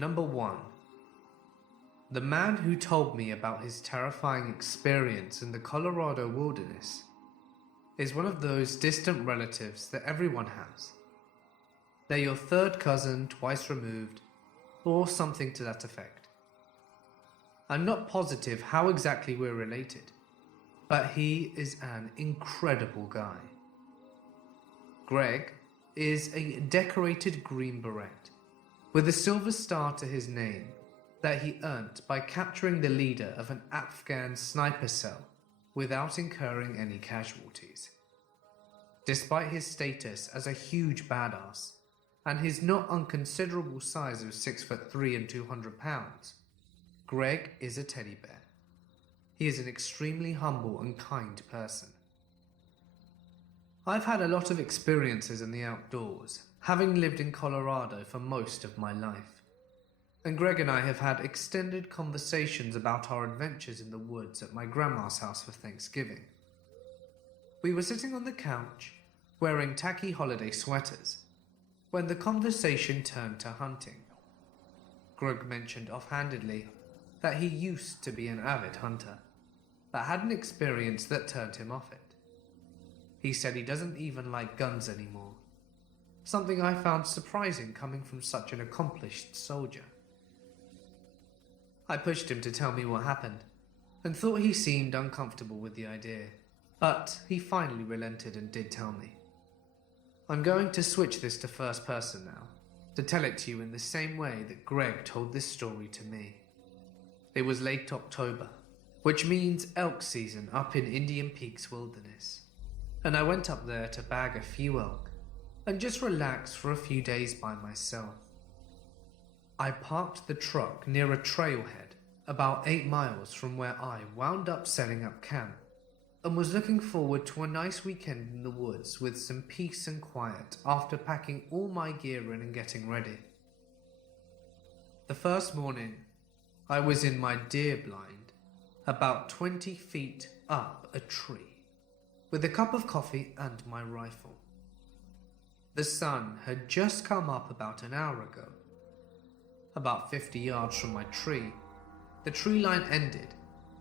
Number 1. The man who told me about his terrifying experience in the Colorado wilderness is one of those distant relatives that everyone has. They're your third cousin twice removed, or something to that effect. I'm not positive how exactly we're related, but he is an incredible guy. Greg is a decorated Green Beret with a silver star to his name that he earned by capturing the leader of an Afghan sniper cell without incurring any casualties. Despite his status as a huge badass and his not unconsiderable size of 6'3" and 200 pounds, Greg is a teddy bear. He is an extremely humble and kind person. I've had a lot of experiences in the outdoors, having lived in Colorado for most of my life. And Greg and I have had extended conversations about our adventures in the woods at my grandma's house for Thanksgiving. We were sitting on the couch, wearing tacky holiday sweaters, when the conversation turned to hunting. Greg mentioned offhandedly that he used to be an avid hunter, but had an experience that turned him off it. He said he doesn't even like guns anymore, something I found surprising coming from such an accomplished soldier. I pushed him to tell me what happened, and thought he seemed uncomfortable with the idea, but he finally relented and did tell me. I'm going to switch this to first person now, to tell it to you in the same way that Greg told this story to me. It was late October, which means elk season up in Indian Peaks Wilderness, and I went up there to bag a few elk and just relax for a few days by myself. I parked the truck near a trailhead about 8 miles from where I wound up setting up camp, and was looking forward to a nice weekend in the woods with some peace and quiet after packing all my gear in and getting ready. The first morning, I was in my deer blind, about 20 feet up a tree, with a cup of coffee and my rifle. The sun had just come up about an hour ago. About 50 yards from my tree, the tree line ended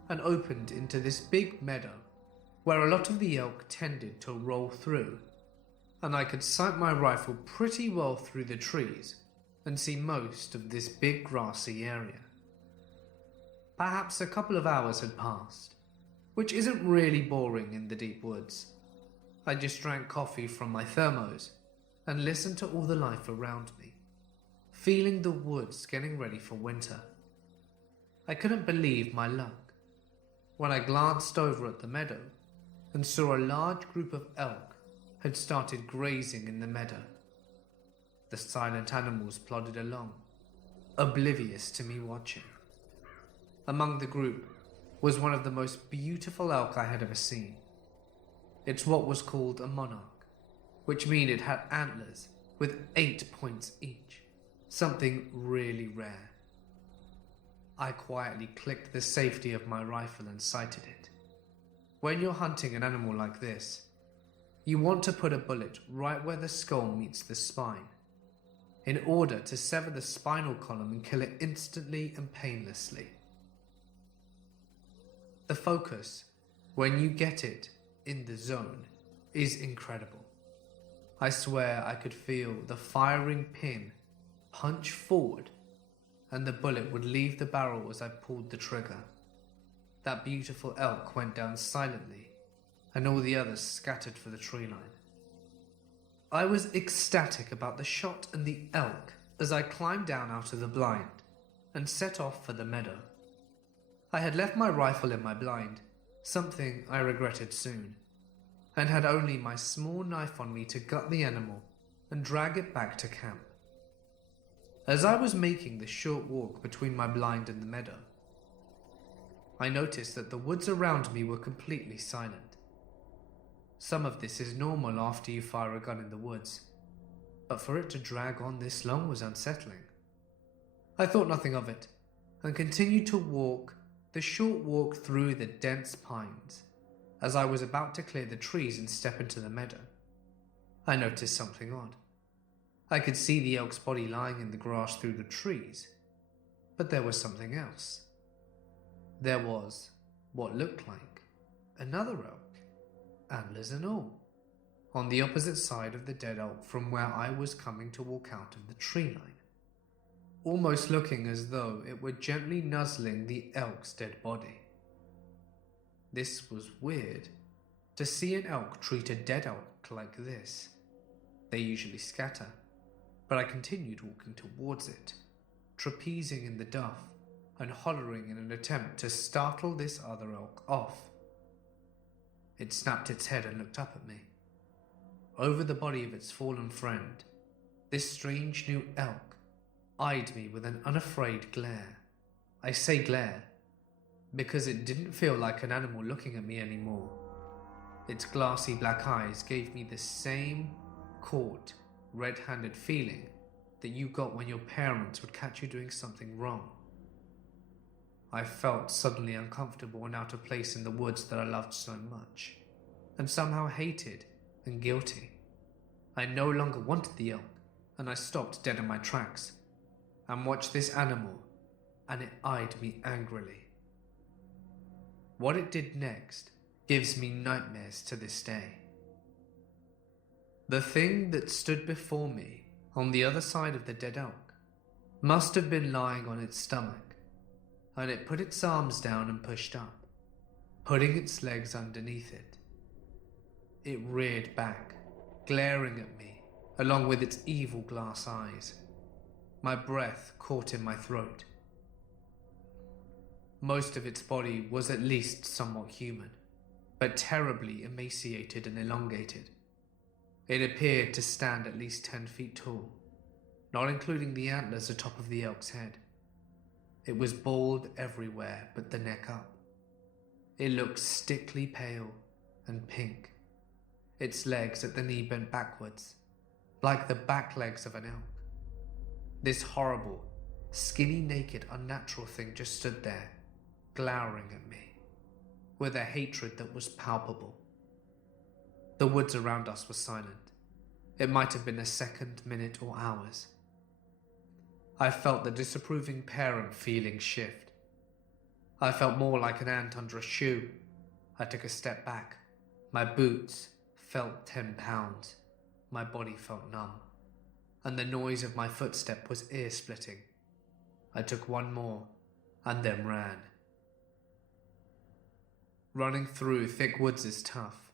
and opened into this big meadow where a lot of the elk tended to roll through, and I could sight my rifle pretty well through the trees and see most of this big grassy area. Perhaps a couple of hours had passed, which isn't really boring in the deep woods. I just drank coffee from my thermos and listened to all the life around me, feeling the woods getting ready for winter. I couldn't believe my luck when I glanced over at the meadow and saw a large group of elk had started grazing in the meadow. The silent animals plodded along, oblivious to me watching. Among the group was one of the most beautiful elk I had ever seen. It's what was called a monarch, which means it had antlers with 8 points each, something really rare. I quietly clicked the safety of my rifle and sighted it. When you're hunting an animal like this, you want to put a bullet right where the skull meets the spine, in order to sever the spinal column and kill it instantly and painlessly. The focus, when you get it in the zone, is incredible. I swear I could feel the firing pin punch forward, and the bullet would leave the barrel as I pulled the trigger. That beautiful elk went down silently, and all the others scattered for the tree line. I was ecstatic about the shot and the elk as I climbed down out of the blind and set off for the meadow. I had left my rifle in my blind, something I regretted soon, and had only my small knife on me to gut the animal and drag it back to camp. As I was making the short walk between my blind and the meadow, I noticed that the woods around me were completely silent. Some of this is normal after you fire a gun in the woods, but for it to drag on this long was unsettling. I thought nothing of it, and continued to walk the short walk through the dense pines. As I was about to clear the trees and step into the meadow, I noticed something odd. I could see the elk's body lying in the grass through the trees, But there was something else. There was what looked like another elk, antlers and all, on the opposite side of the dead elk from where I was coming to walk out of the tree line, almost looking as though it were gently nuzzling the elk's dead body. This was weird, to see an elk treat a dead elk like this. They usually scatter, but I continued walking towards it, trapezing in the duff and hollering in an attempt to startle this other elk off. It snapped its head and looked up at me. Over the body of its fallen friend, this strange new elk eyed me with an unafraid glare. I say glare because it didn't feel like an animal looking at me anymore. Its glassy black eyes gave me the same caught, red-handed feeling that you got when your parents would catch you doing something wrong. I felt suddenly uncomfortable and out of place in the woods that I loved so much, and somehow hated and guilty. I no longer wanted the elk, and I stopped dead in my tracks and watched this animal, and it eyed me angrily. What it did next gives me nightmares to this day. The thing that stood before me on the other side of the dead elk must have been lying on its stomach, and it put its arms down and pushed up, putting its legs underneath it. It reared back, glaring at me, along with its evil glass eyes. My breath caught in my throat. Most of its body was at least somewhat human, but terribly emaciated and elongated. It appeared to stand at least 10 feet tall, not including the antlers atop of the elk's head. It was bald everywhere but the neck up. It looked stickly pale and pink. Its legs at the knee bent backwards, like the back legs of an elk. This horrible, skinny, naked, unnatural thing just stood there, glowering at me, with a hatred that was palpable. The woods around us were silent. It might have been a second, minute, or hours. I felt the disapproving parent feeling shift. I felt more like an ant under a shoe. I took a step back. My boots felt 10 pounds. My body felt numb, and the noise of my footstep was ear-splitting. I took one more, and then ran. Running through thick woods is tough,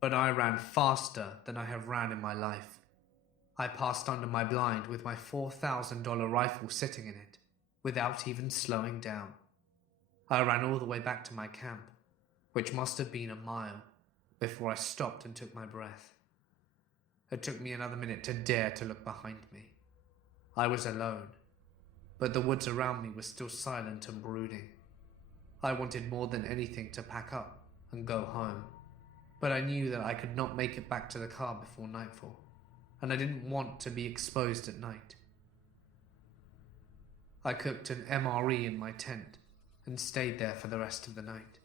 but I ran faster than I have ran in my life. I passed under my blind with my $4,000 rifle sitting in it, without even slowing down. I ran all the way back to my camp, which must have been a mile, before I stopped and took my breath. It took me another minute to dare to look behind me. I was alone, but the woods around me were still silent and brooding. I wanted more than anything to pack up and go home, but I knew that I could not make it back to the car before nightfall, and I didn't want to be exposed at night. I cooked an MRE in my tent and stayed there for the rest of the night.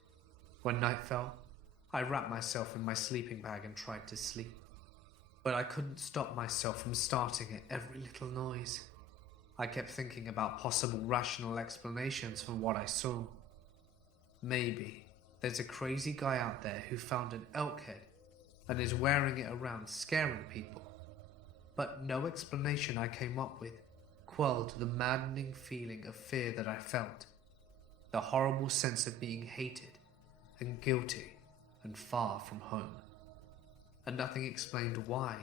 When night fell, I wrapped myself in my sleeping bag and tried to sleep, but I couldn't stop myself from starting at every little noise. I kept thinking about possible rational explanations for what I saw. Maybe there's a crazy guy out there who found an elk head and is wearing it around scaring people. But no explanation I came up with quelled the maddening feeling of fear that I felt, the horrible sense of being hated and guilty and far from home. And nothing explained why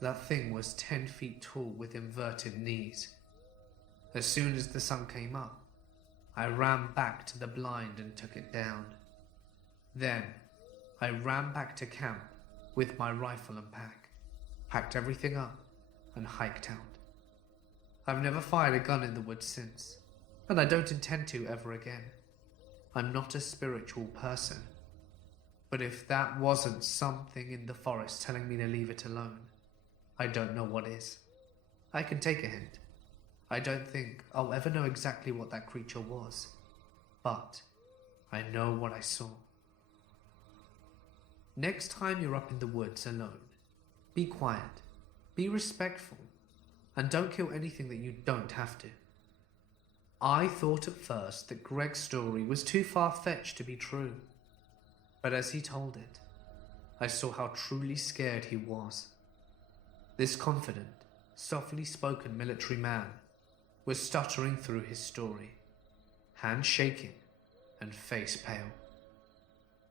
that thing was 10 feet tall with inverted knees. As soon as the sun came up, I ran back to the blind and took it down. Then I ran back to camp with my rifle and pack, packed everything up, and hiked out. I've never fired a gun in the woods since, and I don't intend to ever again. I'm not a spiritual person, but if that wasn't something in the forest telling me to leave it alone, I don't know what is. I can take a hint. I don't think I'll ever know exactly what that creature was, but I know what I saw. Next time you're up in the woods alone, be quiet, be respectful, and don't kill anything that you don't have to. I thought at first that Greg's story was too far-fetched to be true, but as he told it, I saw how truly scared he was. This confident, softly spoken military man was stuttering through his story, hands shaking and face pale.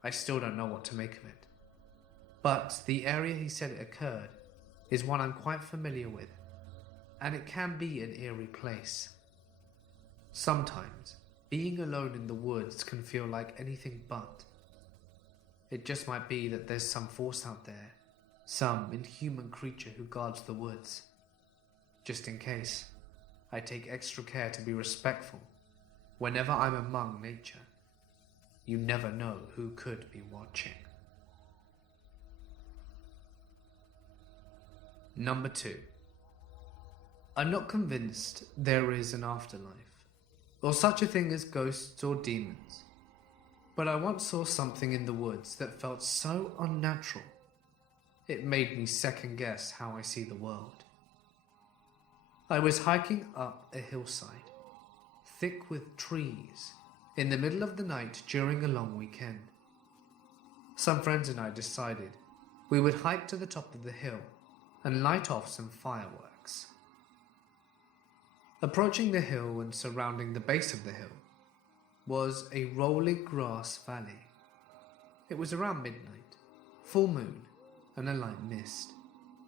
I still don't know what to make of it, but the area he said it occurred is one I'm quite familiar with, and it can be an eerie place. Sometimes, being alone in the woods can feel like anything but. It just might be that there's some force out there, some inhuman creature who guards the woods. Just in case, I take extra care to be respectful whenever I'm among nature. You never know who could be watching. Number 2. I'm not convinced there is an afterlife, or such a thing as ghosts or demons, but I once saw something in the woods that felt so unnatural, it made me second guess how I see the world. I was hiking up a hillside, thick with trees, in the middle of the night during a long weekend. Some friends and I decided we would hike to the top of the hill and light off some fireworks. Approaching the hill and surrounding the base of the hill was a rolling grass valley. It was around midnight, full moon, and a light mist,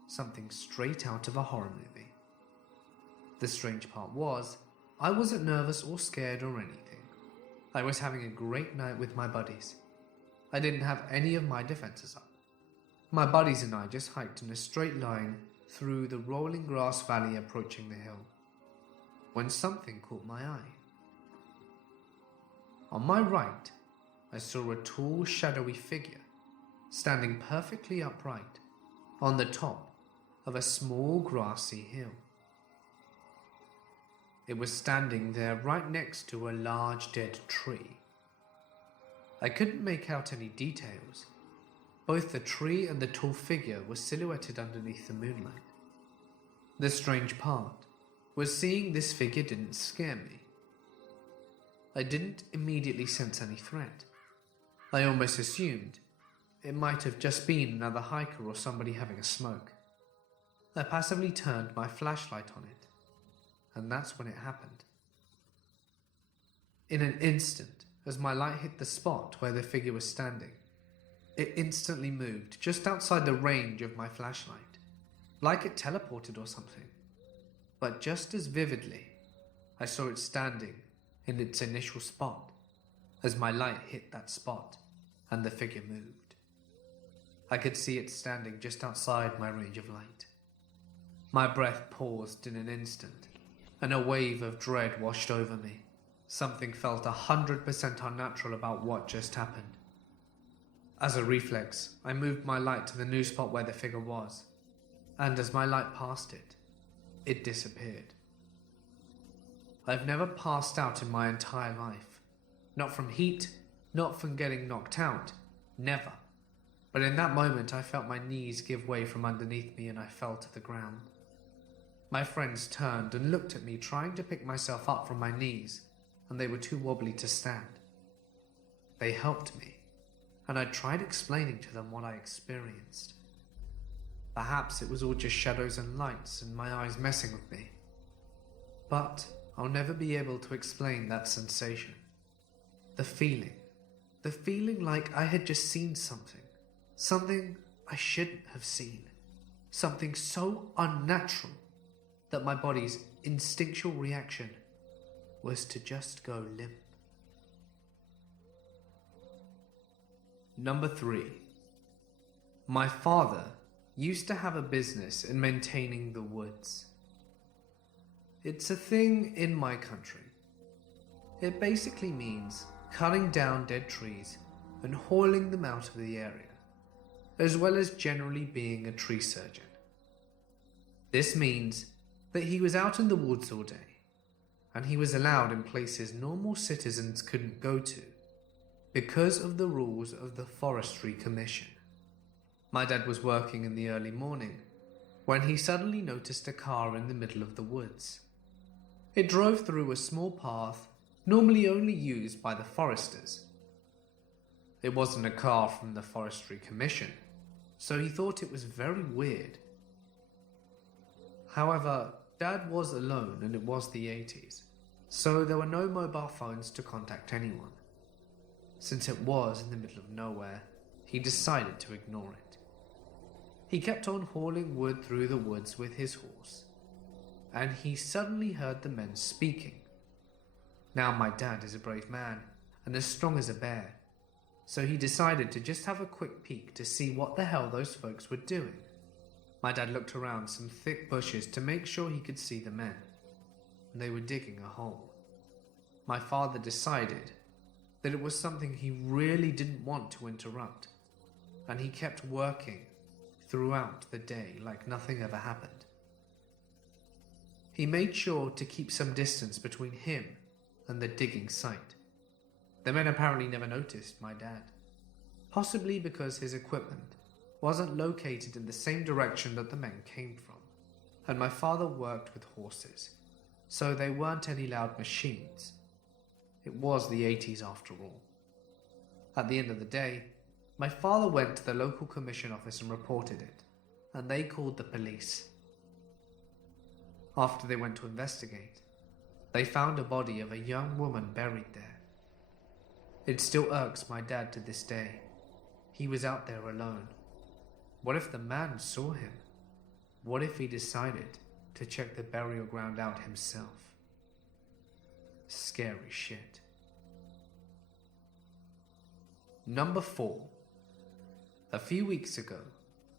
something straight out of a horror movie. The strange part was, I wasn't nervous or scared or anything. I was having a great night with my buddies. I didn't have any of my defenses up. My buddies and I just hiked in a straight line through the rolling grass valley approaching the hill, when something caught my eye. On my right, I saw a tall, shadowy figure standing perfectly upright on the top of a small grassy hill. It was standing there right next to a large dead tree. I couldn't make out any details. Both the tree and the tall figure were silhouetted underneath the moonlight. The strange part was seeing this figure didn't scare me. I didn't immediately sense any threat. I almost assumed it might have just been another hiker or somebody having a smoke. I passively turned my flashlight on it, and that's when it happened. In an instant, as my light hit the spot where the figure was standing, it instantly moved just outside the range of my flashlight, like it teleported or something. But just as vividly, I saw it standing in its initial spot as my light hit that spot and the figure moved. I could see it standing just outside my range of light. My breath paused in an instant, and a wave of dread washed over me. Something felt 100% unnatural about what just happened. As a reflex, I moved my light to the new spot where the figure was, and as my light passed it, it disappeared. I've never passed out in my entire life. Not from heat, not from getting knocked out, never. But in that moment I felt my knees give way from underneath me and I fell to the ground. My friends turned and looked at me trying to pick myself up from my knees, and they were too wobbly to stand. They helped me, and I tried explaining to them what I experienced. Perhaps it was all just shadows and lights and my eyes messing with me. But I'll never be able to explain that sensation. The feeling like I had just seen something I shouldn't have seen. Something so unnatural that my body's instinctual reaction was to just go limp. Number 3. My father used to have a business in maintaining the woods. It's a thing in my country. It basically means cutting down dead trees and hauling them out of the area, as well as generally being a tree surgeon. This means that he was out in the woods all day, and he was allowed in places normal citizens couldn't go to because of the rules of the Forestry Commission. My dad was working in the early morning when he suddenly noticed a car in the middle of the woods. It drove through a small path normally only used by the foresters. It wasn't a car from the Forestry Commission, so he thought it was very weird. However, Dad was alone and it was the 80s, so there were no mobile phones to contact anyone. Since it was in the middle of nowhere, he decided to ignore it. He kept on hauling wood through the woods with his horse, and he suddenly heard the men speaking. Now my dad is a brave man and as strong as a bear, so he decided to just have a quick peek to see what the hell those folks were doing. My dad looked around some thick bushes to make sure he could see the men. They were digging a hole. My father decided that it was something he really didn't want to interrupt, and he kept working throughout the day like nothing ever happened. He made sure to keep some distance between him and the digging site. The men apparently never noticed my dad, possibly because his equipment wasn't located in the same direction that the men came from, and my father worked with horses, so they weren't any loud machines. It was the 80s after all. At the end of the day, my father went to the local commission office and reported it, and they called the police. After they went to investigate, they found a body of a young woman buried there. It still irks my dad to this day. He was out there alone. What if the man saw him? What if he decided to check the burial ground out himself? Scary shit. Number 4. A few weeks ago,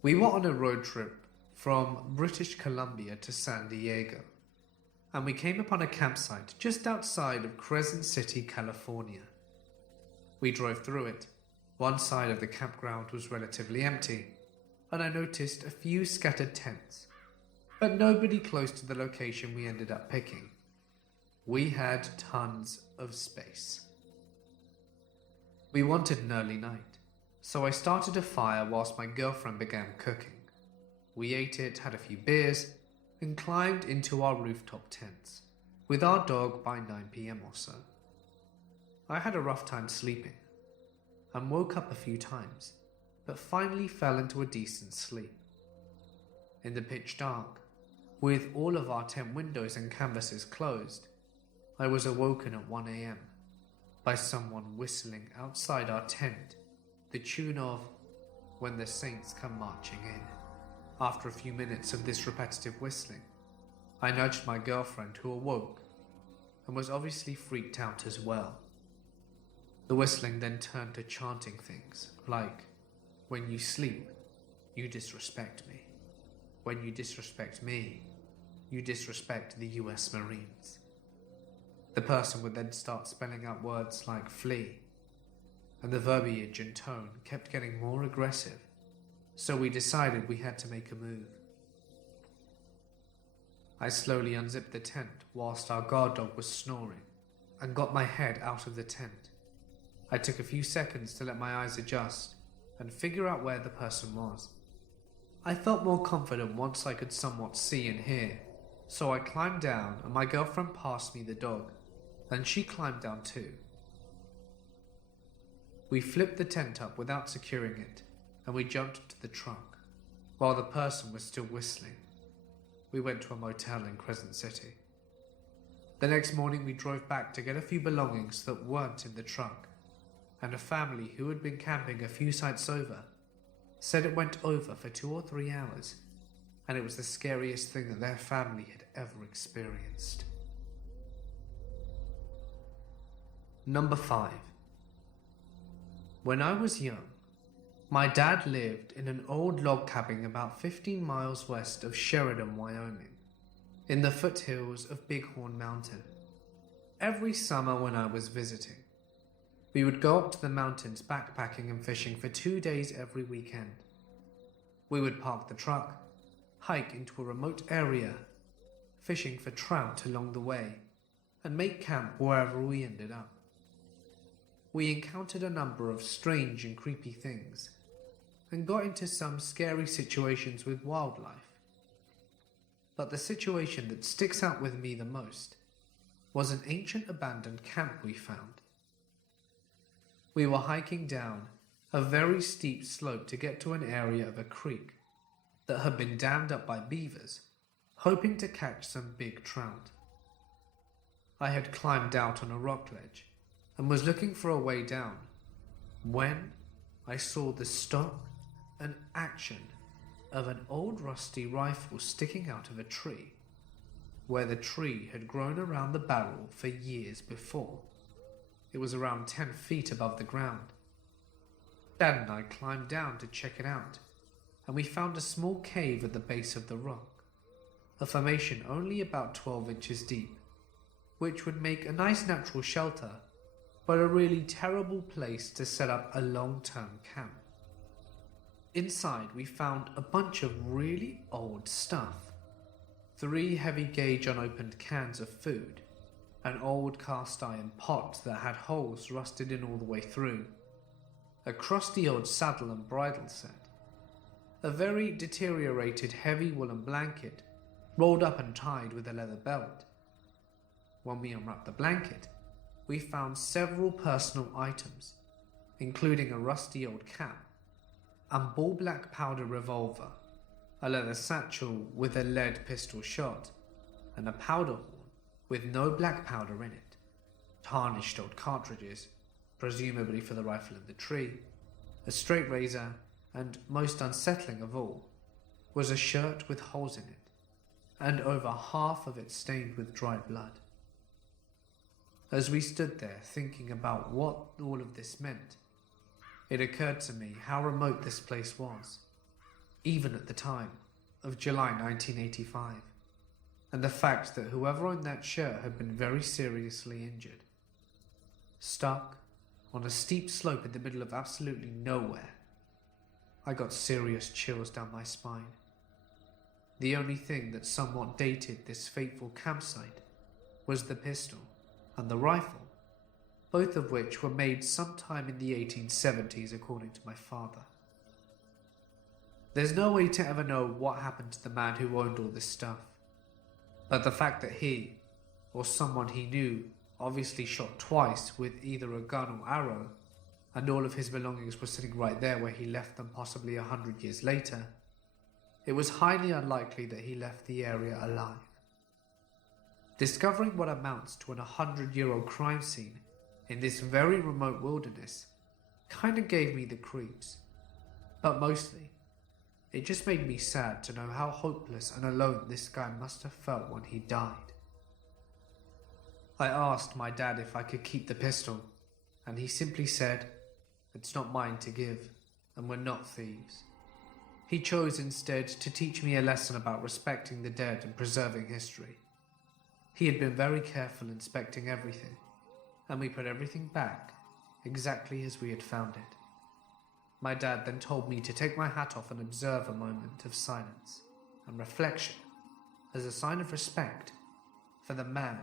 we were on a road trip from British Columbia to San Diego, and we came upon a campsite just outside of Crescent City, California. We drove through it. One side of the campground was relatively empty, and I noticed a few scattered tents, but nobody close to the location we ended up picking. We had tons of space. We wanted an early night, so I started a fire whilst my girlfriend began cooking. We ate it, had a few beers, and climbed into our rooftop tents, with our dog by 9 PM or so. I had a rough time sleeping, and woke up a few times, but finally fell into a decent sleep. In the pitch dark, with all of our tent windows and canvases closed, I was awoken at 1 AM by someone whistling outside our tent the tune of When the Saints Come Marching In. After a few minutes of this repetitive whistling, I nudged my girlfriend, who awoke and was obviously freaked out as well. The whistling then turned to chanting things like, "When you sleep, you disrespect me. When you disrespect me, you disrespect the US Marines." The person would then start spelling out words like flee, and the verbiage and tone kept getting more aggressive, so we decided we had to make a move. I slowly unzipped the tent whilst our guard dog was snoring, and got my head out of the tent. I took a few seconds to let my eyes adjust and figure out where the person was. I felt more confident once I could somewhat see and hear, so I climbed down and my girlfriend passed me the dog, and she climbed down too. We flipped the tent up without securing it, and we jumped into the trunk, while the person was still whistling. We went to a motel in Crescent City. The next morning we drove back to get a few belongings that weren't in the trunk, and a family who had been camping a few sites over said it went over for 2 or 3 hours, and it was the scariest thing that their family had ever experienced. Number 5. When I was young, my dad lived in an old log cabin about 15 miles west of Sheridan, Wyoming, in the foothills of Bighorn Mountain. Every summer when I was visiting, we would go up to the mountains backpacking and fishing for 2 days every weekend. We would park the truck, hike into a remote area, fishing for trout along the way, and make camp wherever we ended up. We encountered a number of strange and creepy things, and got into some scary situations with wildlife. But the situation that sticks out with me the most was an ancient abandoned camp we found. We were hiking down a very steep slope to get to an area of a creek that had been dammed up by beavers, hoping to catch some big trout. I had climbed out on a rock ledge and was looking for a way down when I saw the stock and action of an old rusty rifle sticking out of a tree, where the tree had grown around the barrel for years before. It was around 10 feet above the ground. Dad and I climbed down to check it out, and we found a small cave at the base of the rock, a formation only about 12 inches deep, which would make a nice natural shelter, but a really terrible place to set up a long-term camp. Inside we found a bunch of really old stuff. 3 heavy gauge unopened cans of food, an old cast iron pot that had holes rusted in all the way through, a crusty old saddle and bridle set, a very deteriorated heavy woolen blanket rolled up and tied with a leather belt. When we unwrapped the blanket, we found several personal items, including a rusty old cap, and ball black powder revolver, a leather satchel with a lead pistol shot, and a powder horn with no black powder in it, tarnished old cartridges, presumably for the rifle in the tree, a straight razor, and most unsettling of all, was a shirt with holes in it, and over half of it stained with dried blood. As we stood there thinking about what all of this meant, it occurred to me how remote this place was, even at the time of July 1985, and the fact that whoever owned that shirt had been very seriously injured. Stuck on a steep slope in the middle of absolutely nowhere, I got serious chills down my spine. The only thing that somewhat dated this fateful campsite was the pistol and the rifle, both of which were made sometime in the 1870s according to my father. There's no way to ever know what happened to the man who owned all this stuff, but the fact that he, or someone he knew, obviously shot twice with either a gun or arrow, and all of his belongings were sitting right there where he left them possibly 100 years later, it was highly unlikely that he left the area alive. Discovering what amounts to an 100-year-old crime scene in this very remote wilderness kinda gave me the creeps, but mostly, it just made me sad to know how hopeless and alone this guy must have felt when he died. I asked my dad if I could keep the pistol, and he simply said, "It's not mine to give, and we're not thieves." He chose instead to teach me a lesson about respecting the dead and preserving history. He had been very careful inspecting everything, and we put everything back exactly as we had found it. My dad then told me to take my hat off and observe a moment of silence and reflection as a sign of respect for the man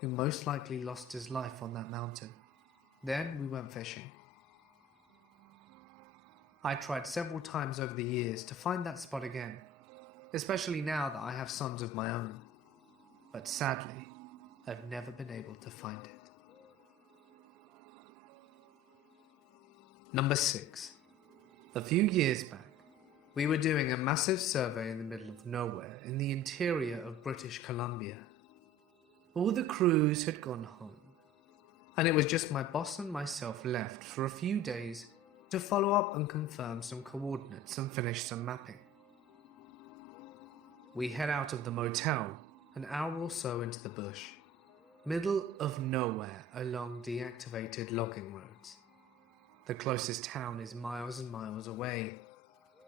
who most likely lost his life on that mountain. Then we went fishing. I tried several times over the years to find that spot again, especially now that I have sons of my own, but sadly, I've never been able to find it. Number 6. A few years back, we were doing a massive survey in the middle of nowhere in the interior of British Columbia. All the crews had gone home, and it was just my boss and myself left for a few days to follow up and confirm some coordinates and finish some mapping. We head out of the motel an hour or so into the bush, middle of nowhere along deactivated logging roads. The closest town is miles and miles away,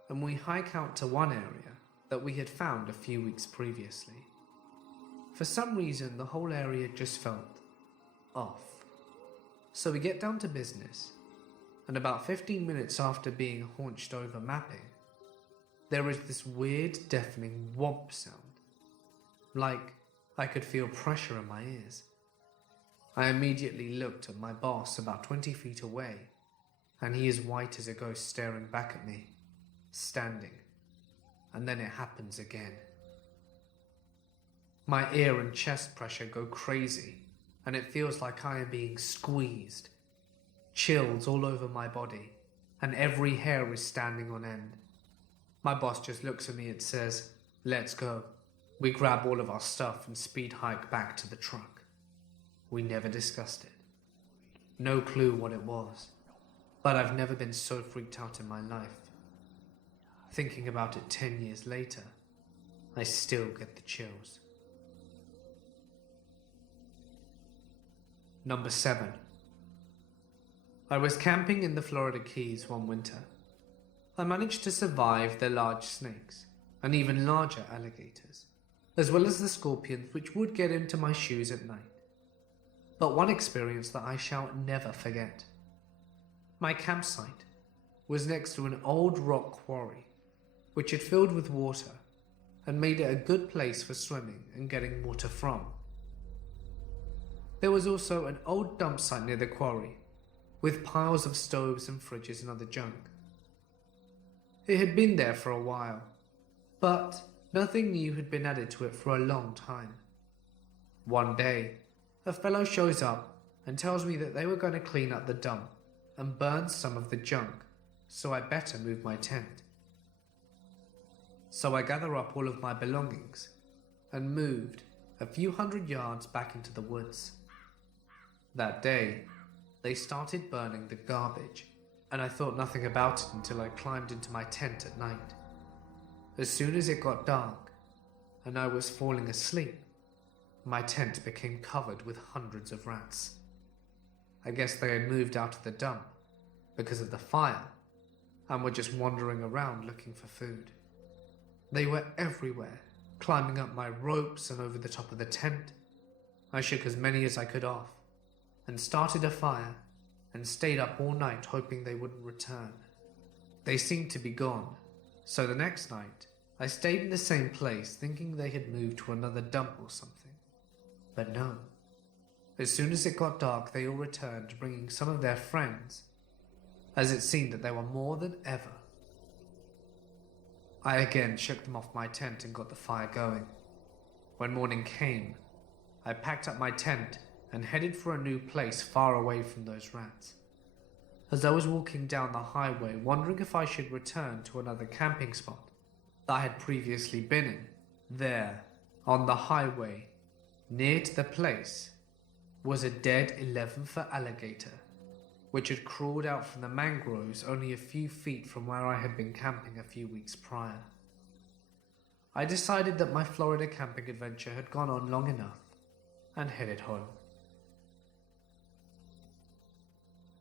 and we hike out to one area that we had found a few weeks previously. For some reason, the whole area just felt off. So we get down to business, and about 15 minutes after being haunched over mapping, there is this weird deafening whomp sound, like I could feel pressure in my ears. I immediately looked at my boss about 20 feet away, and he is white as a ghost staring back at me, standing, and then it happens again. My ear and chest pressure go crazy, and it feels like I am being squeezed. Chills all over my body, and every hair is standing on end. My boss just looks at me and says, "Let's go." We grab all of our stuff and speed hike back to the truck. We never discussed it. No clue what it was, but I've never been so freaked out in my life. Thinking about it 10 years later, I still get the chills. Number 7. I was camping in the Florida Keys one winter. I managed to survive the large snakes and even larger alligators, as well as the scorpions which would get into my shoes at night. But one experience that I shall never forget. My campsite was next to an old rock quarry which had filled with water and made it a good place for swimming and getting water from. There was also an old dump site near the quarry with piles of stoves and fridges and other junk. It had been there for a while, but nothing new had been added to it for a long time. One day, a fellow shows up and tells me that they were going to clean up the dump and burn some of the junk, so I better move my tent. So I gather up all of my belongings and moved a few hundred yards back into the woods. That day, they started burning the garbage, and I thought nothing about it until I climbed into my tent at night. As soon as it got dark and I was falling asleep, my tent became covered with hundreds of rats. I guess they had moved out of the dump because of the fire and were just wandering around looking for food. They were everywhere, climbing up my ropes and over the top of the tent. I shook as many as I could off and started a fire and stayed up all night hoping they wouldn't return. They seemed to be gone, so the next night I stayed in the same place thinking they had moved to another dump or something. But no. As soon as it got dark, they all returned, bringing some of their friends, as it seemed that they were more than ever. I again shook them off my tent and got the fire going. When morning came, I packed up my tent and headed for a new place far away from those rats. As I was walking down the highway, wondering if I should return to another camping spot that I had previously been in, there, on the highway, near to the place, was a dead 11-foot alligator, which had crawled out from the mangroves only a few feet from where I had been camping a few weeks prior. I decided that my Florida camping adventure had gone on long enough and headed home.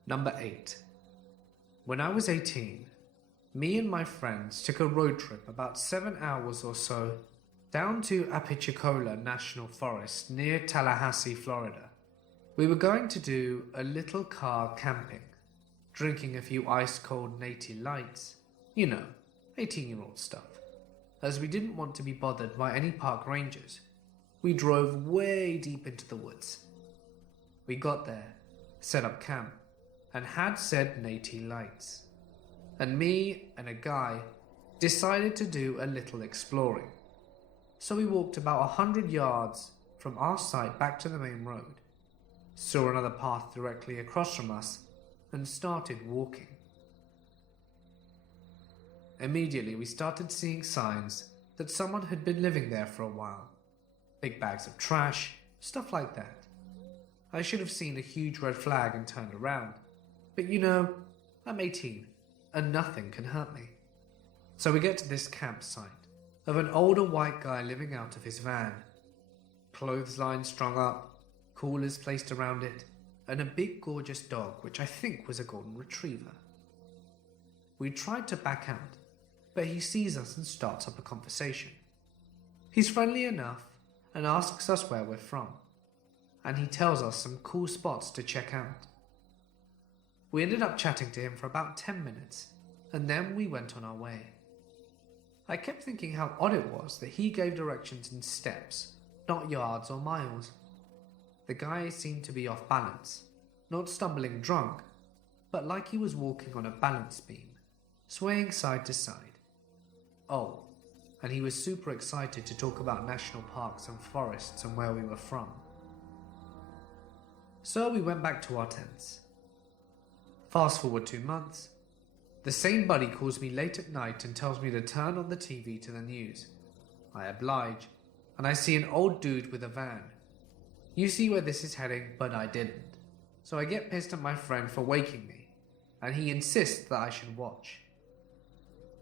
Number 8. When I was 18, me and my friends took a road trip about 7 hours or so down to Apalachicola National Forest near Tallahassee, Florida. We were going to do a little car camping, drinking a few ice-cold Natty Lights, 18-year-old stuff. As we didn't want to be bothered by any park rangers, we drove way deep into the woods. We got there, set up camp, and had said Natty Lights. And me and a guy decided to do a little exploring. So we walked about 100 yards from our site back to the main road, saw another path directly across from us, and started walking. Immediately we started seeing signs that someone had been living there for a while. Big bags of trash, stuff like that. I should have seen a huge red flag and turned around, but I'm 18 and nothing can hurt me. So we get to this campsite of an older white guy living out of his van. Clothesline strung up, coolers placed around it, and a big gorgeous dog which I think was a golden retriever. We tried to back out, but he sees us and starts up a conversation. He's friendly enough and asks us where we're from, and he tells us some cool spots to check out. We ended up chatting to him for about 10 minutes, and then we went on our way. I kept thinking how odd it was that he gave directions in steps, not yards or miles. The guy seemed to be off balance, not stumbling drunk, but like he was walking on a balance beam, swaying side to side. Oh, and he was super excited to talk about national parks and forests and where we were from. So we went back to our tents. Fast forward 2 months. The same buddy calls me late at night and tells me to turn on the TV to the news. I oblige, and I see an old dude with a van. You see where this is heading, but I didn't. So I get pissed at my friend for waking me, and he insists that I should watch.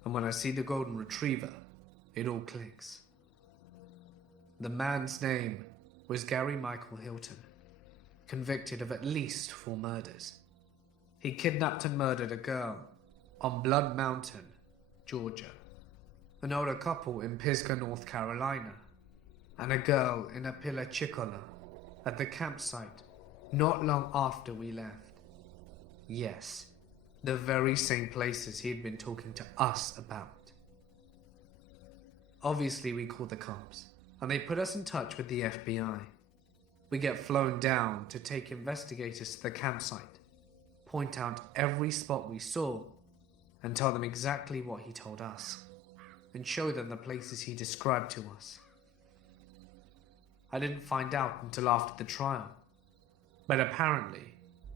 And when I see the golden retriever, it all clicks. The man's name was Gary Michael Hilton, convicted of at least 4 murders. He kidnapped and murdered a girl on Blood Mountain, Georgia, an older couple in Pisgah, North Carolina, and a girl in Apalachicola at the campsite not long after we left. Yes, the very same places he had been talking to us about. Obviously, we called the cops, and they put us in touch with the FBI. We get flown down to take investigators to the campsite, point out every spot we saw, and tell them exactly what he told us, and show them the places he described to us. I didn't find out until after the trial, but apparently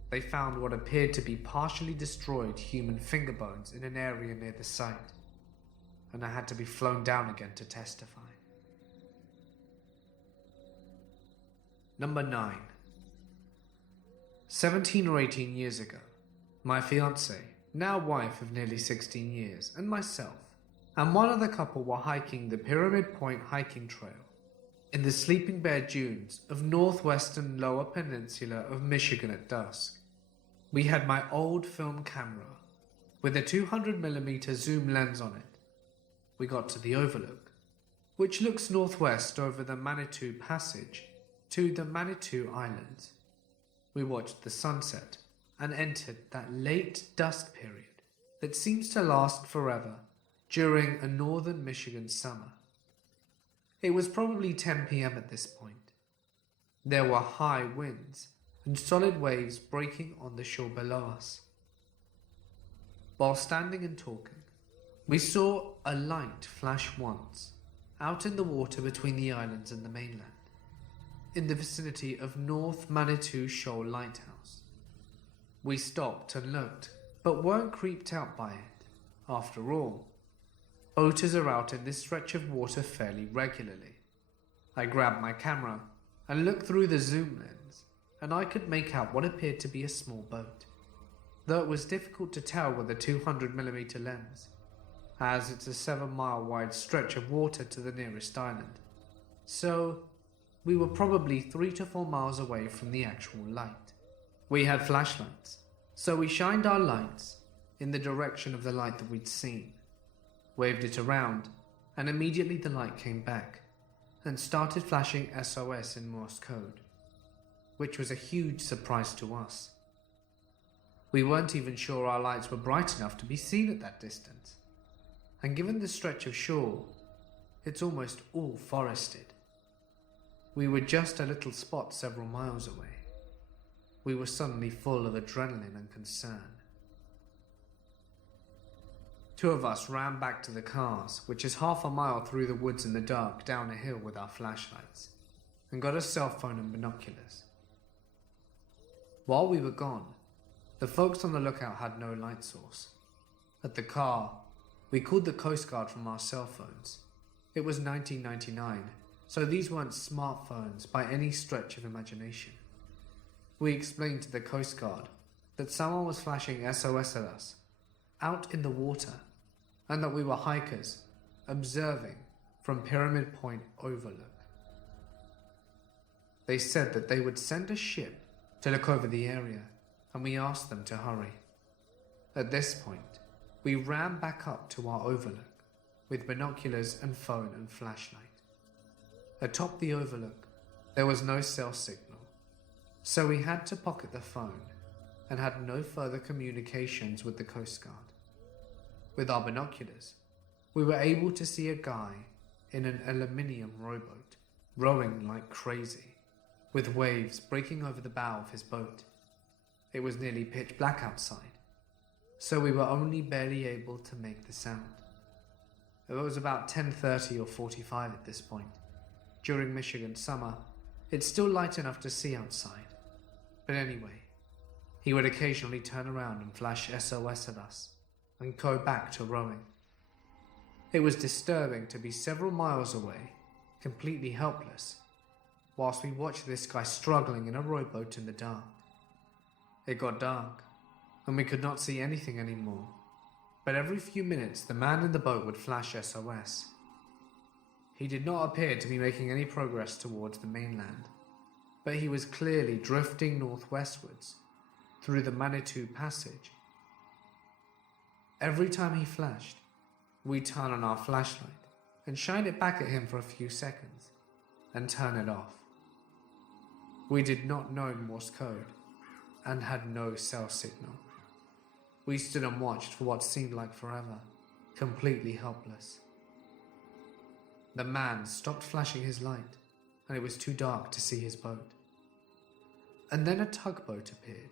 they found what appeared to be partially destroyed human finger bones in an area near the site, and I had to be flown down again to testify. Number 9. 17 or 18 years ago, my fiancée, now wife of nearly 16 years, and myself, and one other couple were hiking the Pyramid Point hiking trail in the Sleeping Bear Dunes of northwestern Lower Peninsula of Michigan at dusk. We had my old film camera with a 200mm zoom lens on it. We got to the overlook, which looks northwest over the Manitou Passage to the Manitou Islands. We watched the sunset and entered that late dusk period that seems to last forever during a northern Michigan summer. It was probably 10 p.m. at this point. There were high winds and solid waves breaking on the shore below us. While standing and talking, we saw a light flash once out in the water between the islands and the mainland, in the vicinity of North Manitou Shoal Lighthouse. We stopped and looked, but weren't creeped out by it. After all, boaters are out in this stretch of water fairly regularly. I grabbed my camera and looked through the zoom lens, and I could make out what appeared to be a small boat, though it was difficult to tell with a 200mm lens, as it's a 7-mile wide stretch of water to the nearest island. So we were probably 3 to 4 miles away from the actual light. We had flashlights, so we shined our lights in the direction of the light that we'd seen, waved it around, and immediately the light came back and started flashing SOS in Morse code, which was a huge surprise to us. We weren't even sure our lights were bright enough to be seen at that distance, and given the stretch of shore, it's almost all forested. We were just a little spot several miles away. We were suddenly full of adrenaline and concern. 2 of us ran back to the cars, which is half a mile through the woods in the dark down a hill with our flashlights, and got a cell phone and binoculars. While we were gone, the folks on the lookout had no light source. At the car, we called the Coast Guard from our cell phones. It was 1999, so these weren't smartphones by any stretch of imagination. We explained to the Coast Guard that someone was flashing SOS at us, out in the water, and that we were hikers, observing from Pyramid Point Overlook. They said that they would send a ship to look over the area, and we asked them to hurry. At this point, we ran back up to our overlook with binoculars and phone and flashlight. Atop the overlook, there was no cell signal, so we had to pocket the phone and had no further communications with the Coast Guard. With our binoculars, we were able to see a guy in an aluminium rowboat rowing like crazy, with waves breaking over the bow of his boat. It was nearly pitch black outside, so we were only barely able to make the sound. It was about 10:30 or 45 at this point. During Michigan summer, it's still light enough to see outside, But anyway, he would occasionally turn around and flash SOS at us and go back to rowing. It was disturbing to be several miles away, completely helpless, whilst we watched this guy struggling in a rowboat in the dark. It got dark, and we could not see anything anymore, but every few minutes the man in the boat would flash SOS. He did not appear to be making any progress towards the mainland, but he was clearly drifting northwestwards through the Manitou Passage. Every time he flashed, we'd turn on our flashlight and shine it back at him for a few seconds and turn it off. We did not know Morse code and had no cell signal. We stood and watched for what seemed like forever, completely helpless. The man stopped flashing his light, and it was too dark to see his boat. And then a tugboat appeared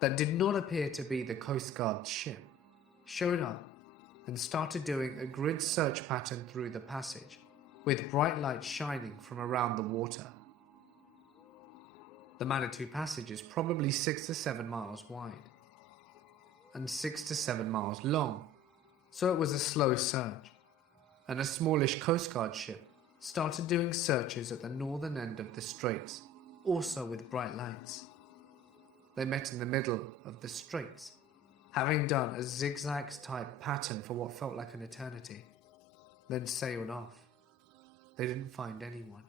that did not appear to be the Coast Guard ship, showed up and started doing a grid search pattern through the passage, with bright lights shining from around the water. The Manitou Passage is probably 6 to 7 miles wide and 6 to 7 miles long, so it was a slow search, and a smallish Coast Guard ship started doing searches at the northern end of the straits, also with bright lights. They met in the middle of the straits, having done a zigzag type pattern for what felt like an eternity, then sailed off. They didn't find anyone.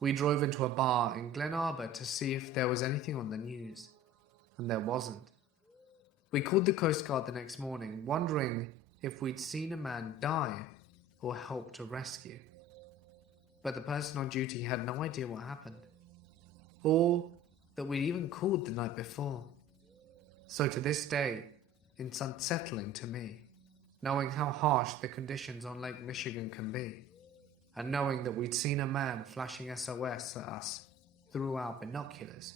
We drove into a bar in Glen Arbor to see if there was anything on the news, and there wasn't. We called the Coast Guard the next morning, wondering if we'd seen a man die or helped to rescue. But the person on duty had no idea what happened, or that we'd even called the night before. So to this day, it's unsettling to me, knowing how harsh the conditions on Lake Michigan can be, and knowing that we'd seen a man flashing SOS at us through our binoculars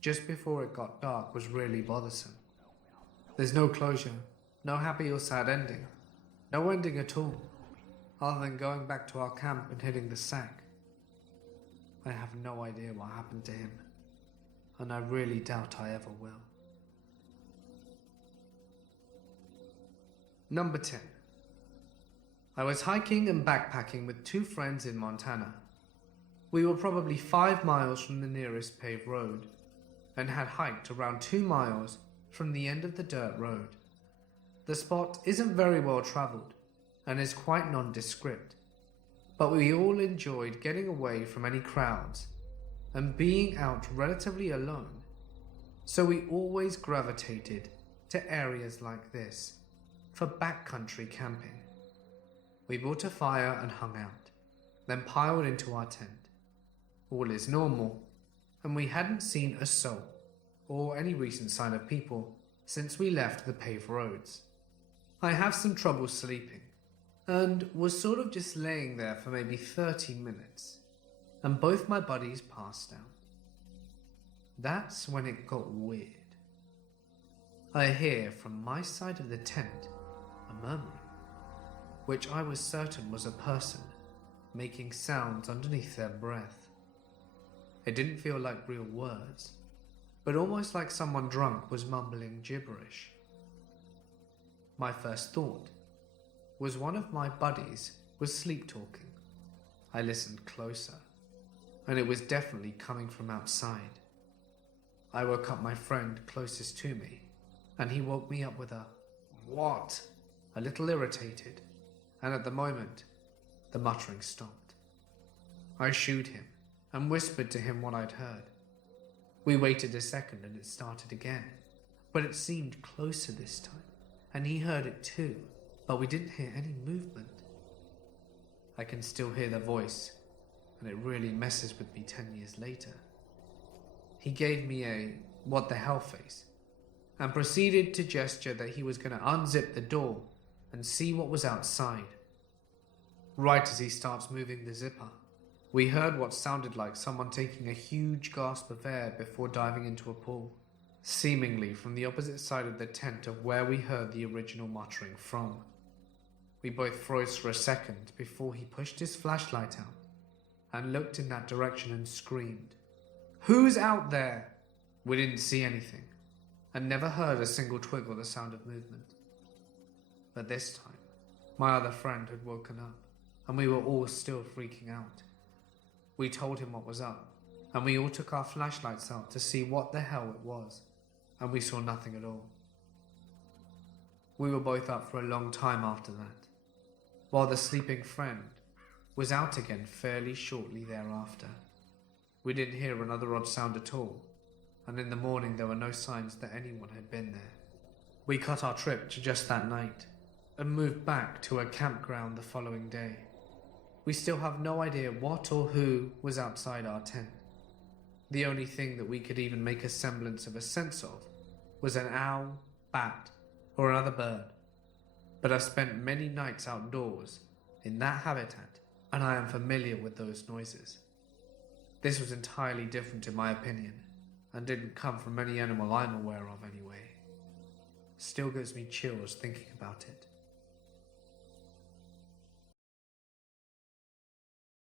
just before it got dark was really bothersome. There's no closure, no happy or sad ending, no ending at all, other than going back to our camp and hitting the sack. I have no idea what happened to him, and I really doubt I ever will. Number 10. I was hiking and backpacking with 2 friends in Montana. We were probably 5 miles from the nearest paved road, and had hiked around 2 miles from the end of the dirt road. The spot isn't very well travelled, and is quite nondescript, but we all enjoyed getting away from any crowds, and being out relatively alone, so we always gravitated to areas like this for backcountry camping. We built a fire and hung out, then piled into our tent. All is normal, and we hadn't seen a soul or any recent sign of people since we left the paved roads. I have some trouble sleeping, and was sort of just laying there for maybe 30 minutes, and both my buddies passed out. That's when it got weird. I hear from my side of the tent a murmuring, which I was certain was a person making sounds underneath their breath. It didn't feel like real words, but almost like someone drunk was mumbling gibberish. My first thought was one of my buddies was sleep-talking. I listened closer, and it was definitely coming from outside. I woke up my friend closest to me, and he woke me up with a "What?" a little irritated, and at the moment, the muttering stopped. I shooed him and whispered to him what I'd heard. We waited a second and it started again, but it seemed closer this time, and he heard it too, but we didn't hear any movement. I can still hear the voice, and it really messes with me 10 years later. He gave me a "what the hell" face, and proceeded to gesture that he was going to unzip the door and see what was outside. Right as he starts moving the zipper, we heard what sounded like someone taking a huge gasp of air before diving into a pool, seemingly from the opposite side of the tent of where we heard the original muttering from. We both froze for a second before he pushed his flashlight out and looked in that direction and screamed, Who's out there? We didn't see anything, and never heard a single twig or the sound of movement. But this time, my other friend had woken up, and we were all still freaking out. We told him what was up, and we all took our flashlights out to see what the hell it was, and we saw nothing at all. We were both up for a long time after that, while the sleeping friend was out again fairly shortly thereafter. We didn't hear another odd sound at all, and in the morning there were no signs that anyone had been there. We cut our trip to just that night, and moved back to a campground the following day. We still have no idea what or who was outside our tent. The only thing that we could even make a semblance of a sense of was an owl, bat, or another bird. But I've spent many nights outdoors in that habitat, and I am familiar with those noises. This was entirely different in my opinion, and didn't come from any animal I'm aware of anyway. Still gives me chills thinking about it.